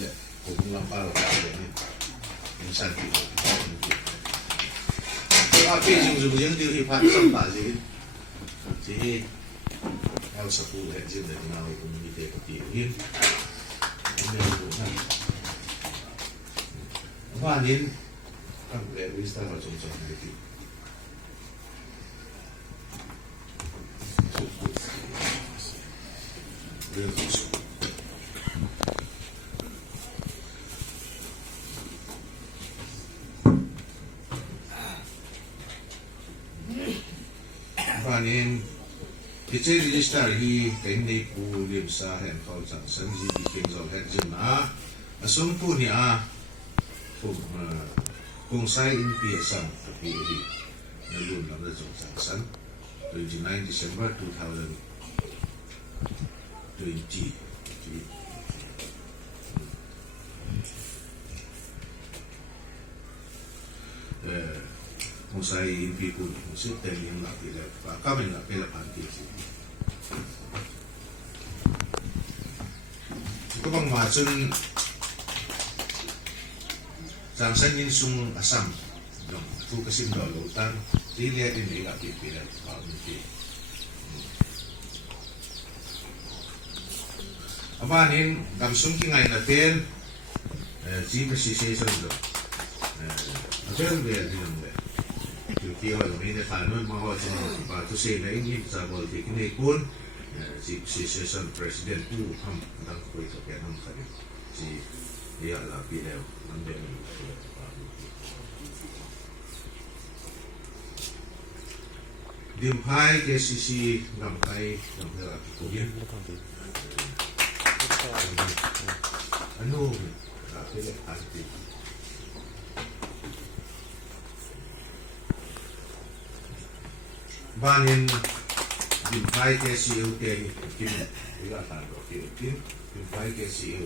เลยผมลำบากเลยนี่ยังสั่นอยู่อาพี่จริงๆยังดีที่พักสัมภาระที่เอาสักผู้เห็นจริงเลยเราคุณมีเด็กปกติหินเดี๋ยวดูนะว่านี้ตั้งแต่วิสตาร์จงจงเลยที่เรื่องของสุขว่านี้ที่เจริญสตาร์ฮีแต่ในผู้เลี้ยงสาเหตุเขาจังสันจีดีเก่งเราเห็นจริงนะสมพูนี่ผมคงใช้อินเปียสังปีนี้ในรุ่นเราจะจงจังสัน29 December 2020คงใช้อินเปียคุณคงใช้เต็มยังหลับไปแล้วก็ไม่หลับไปแล้วผ่านที่สิก็บางมาจนจังสันยินซุงอัสสัมยองทุกข์สิ่งดอลลูตันที่เรียกเป็นเอกลักษณ์ไปแล้วผ่านที่อาบ้านนี้ดำซุงที่ไงนะเทนจีบสิเสียสุดเลยเรื่องเดียวที่นั่นเลยคือที่ว่าตรงนี้ในฐานะมาว่าจะมาทุกสิ่งในนี้จะบอกที่คุณให้คุณจีบสิเสียสุดประธานผู้ทำดังคุยกับแกทำคดีจีเรียกลาปีแล้วนั่นเองดิมไพ่เกสิซีนำไปนำไปรับตัวเองอันนู้นรับไปเลยอันที่บ้านนี้ดิมไพ่เกสิโอเคกินที่เราทานก็กินดิมไพ่เกสิโอ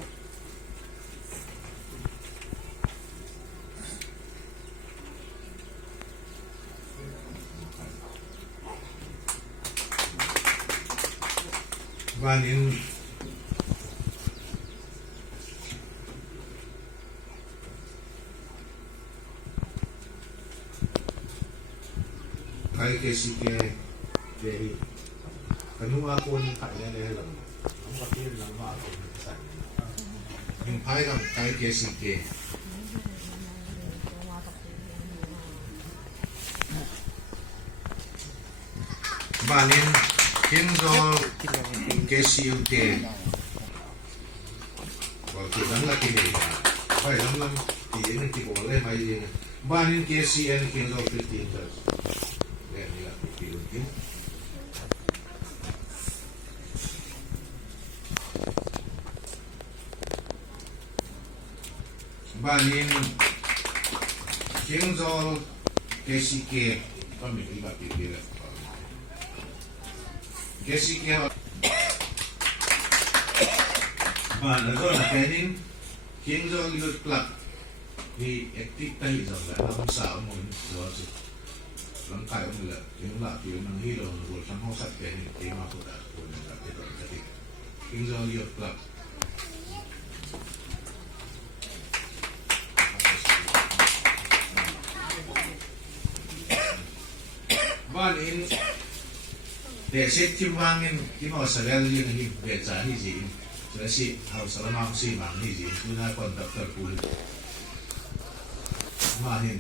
บ้านนี้ใครเกสิเกเดย์ขนุอาคนขายได้หรือน้องก็เที่ยวน้องว่าคนสั่งยิงไพ่กับใครเกสิเกบ้านนี้กินก็เกสิอุเทว่าคือนั่นละที่นี่ไปนั่นละที่นี่ที่บอกเลยไม่ดีบ้านนี้เกสิเอ็นกินก็15 yearsเนี่ยนี่ละที่อุเทบ้านนี้กินก็เกสิเกก็ไม่ดีแบบที่เลยJessica mana tu nak kainin kingzo lihat plak di aktif tadi sampai dalam saham mungkin sesuatu lengkap mula yang lah dia nang hilo buat sama sat kainin tema sudah pun tak kita jadi kingzo lihat plak banin Desit kimangin kimo sagal yun ni betsa ni jin. Kasi house salamang si mang ni jin kuna conductor pool. Mahin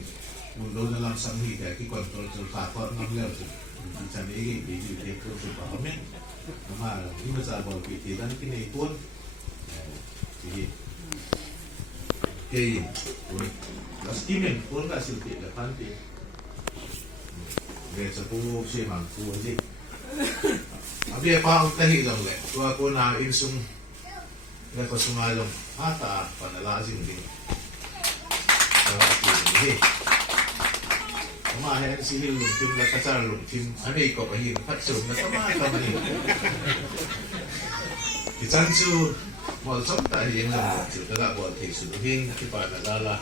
ulo na lang sa mga ki control sa kapor ng lew. Sa nigi video dito sa pamit. Namal ni ba sa bol pitilan kinipon. Sige. Kay las kimen pun ka silti la panti. Betsa po si mang po ni Abi pa ang tahi lang le. Kung ako na insung nagpasungalong ata panalazing din. Sa akin kumahin si Hilong tim na kasarlong tim anay ko pahin patso na tama ka man Isansu mo som tayo yung lang. Sudala ko at hisuduhin kipa nalala.